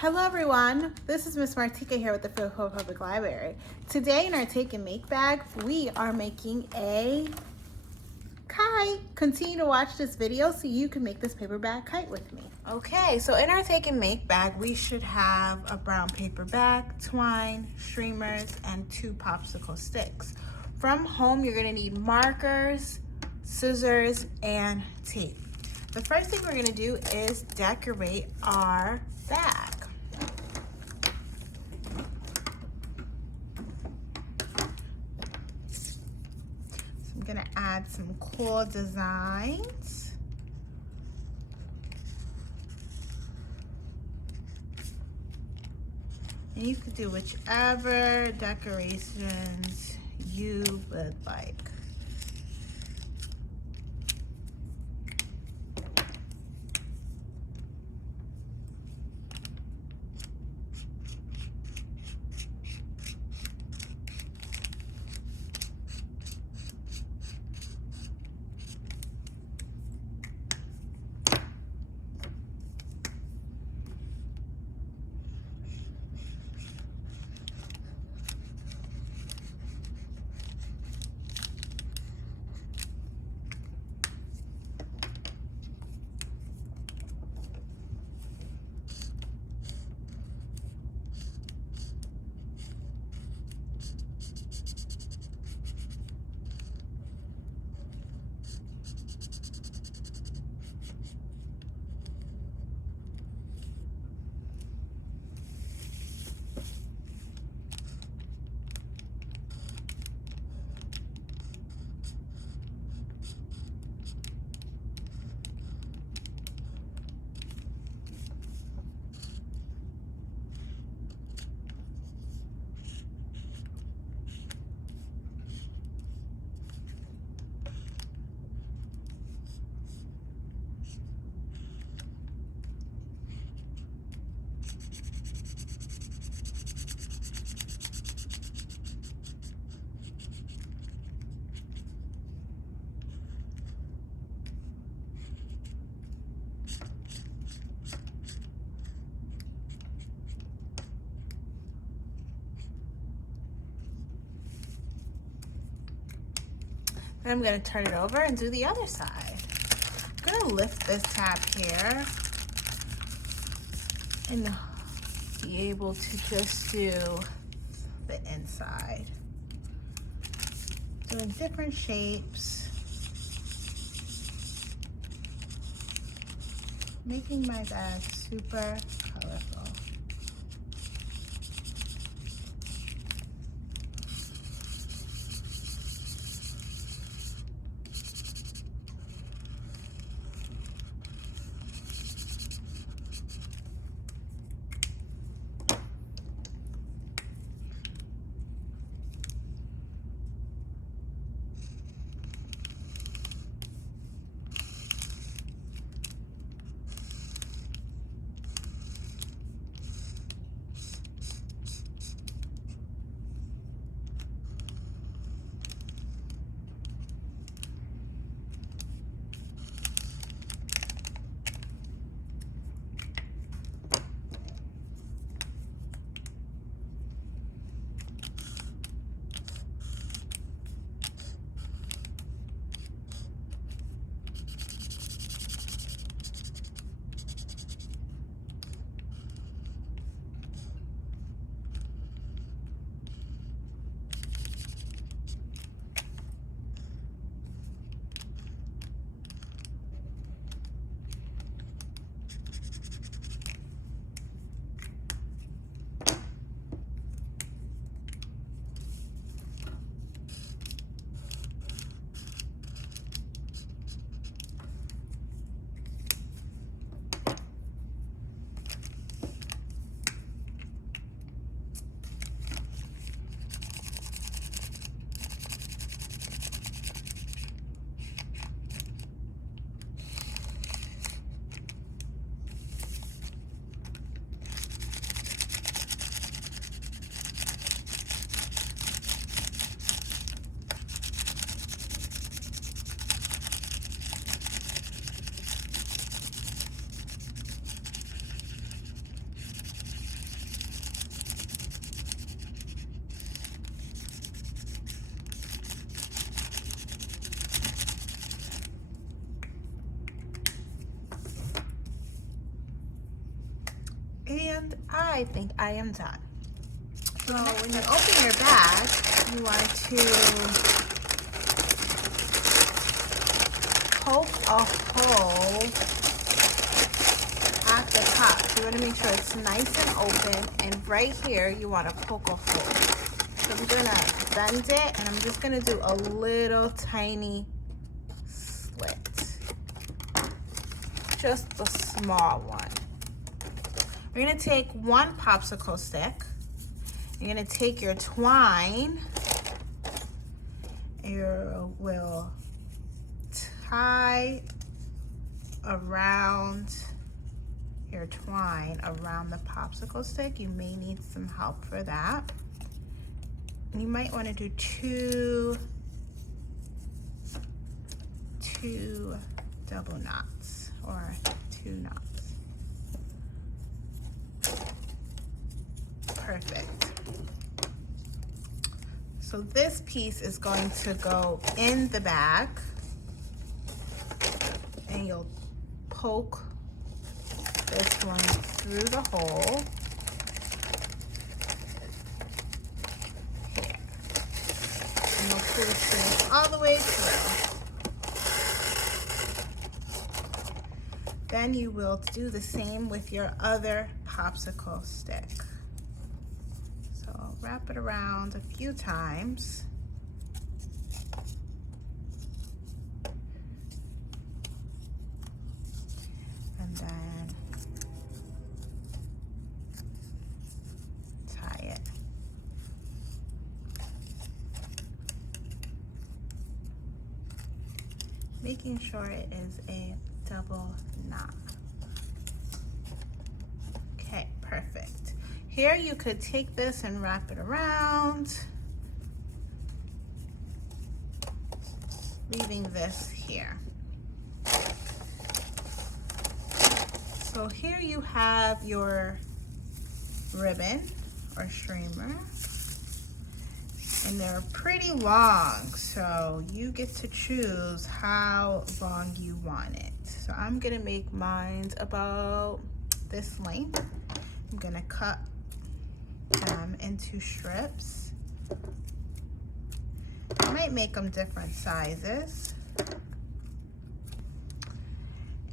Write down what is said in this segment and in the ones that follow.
Hello everyone, this is Miss Martika here with the Philadelphia Public Library. Today in our Take and Make bag, we are making a kite. Continue to watch this video so you can make this paper bag kite with me. Okay, so in our Take and Make bag, we should have a brown paper bag, twine, streamers, and 2 popsicle sticks. From home, you're gonna need markers, scissors, and tape. The first thing we're gonna do is decorate our bag. I'm gonna add some cool designs. And you could do whichever decorations you would like. Then I'm going to turn it over and do the other side. I'm going to lift this tab here and be able to just do the inside. Doing different shapes. Making my bag super colorful. and I think I am done. So when you open your bag, you want to poke a hole at the top. You want to make sure it's nice and open, and right here you want to poke a hole. So I'm going to bend it, and I'm just going to do a little tiny slit. Just a small one. We're going to take one popsicle stick. You're going to take your twine. You will tie around your twine around the popsicle stick. You may need some help for that. You might want to do two double knots or 2 knots. Perfect. So this piece is going to go in the bag, and you'll poke this one through the hole. Here. And you'll pull the string all the way through. Then you will do the same with your other popsicle stick. So wrap it around a few times. And then tie it. Making sure it is a double knot. Okay, perfect. Here you could take this and wrap it around, leaving this here. So here you have your ribbon or streamer, and they're pretty long, so you get to choose how long you want it. So I'm gonna make mine about this length. I'm gonna cut them into strips. I might make them different sizes.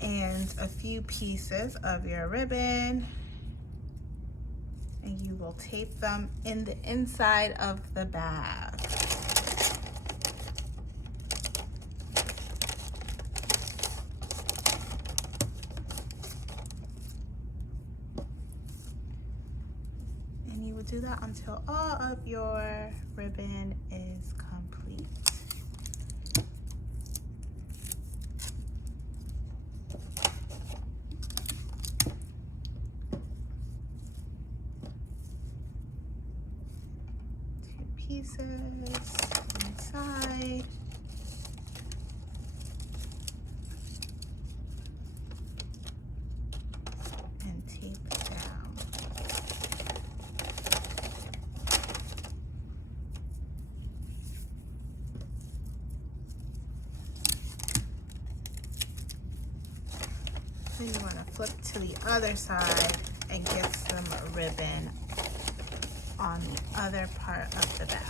And a few pieces of your ribbon, and you will tape them in the inside of the bag. And you will do that until all of your ribbon is complete. Pieces inside. And tape it down. Then you want to flip to the other side and get some ribbon on the other part of the bag.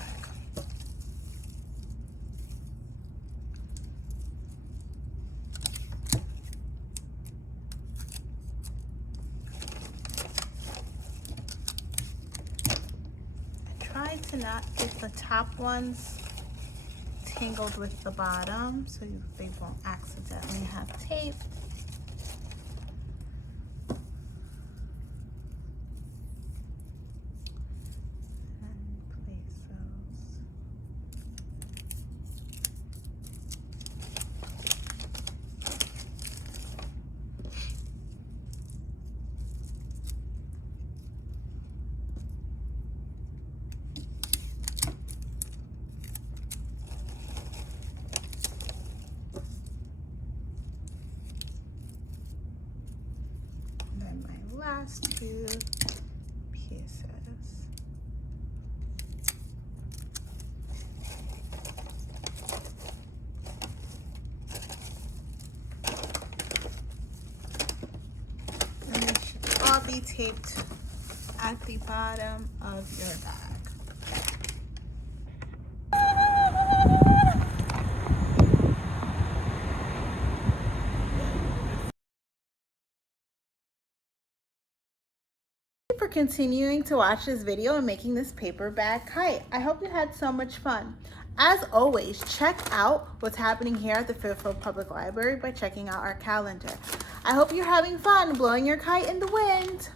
Try to not get the top ones tangled with the bottom so they won't accidentally have tape. Last 2 pieces. And they should all be taped at the bottom of your bag. Thank you for continuing to watch this video and making this paper bag kite. I hope you had so much fun. As always, check out what's happening here at the Fairfield Public Library by checking out our calendar. I hope you're having fun blowing your kite in the wind.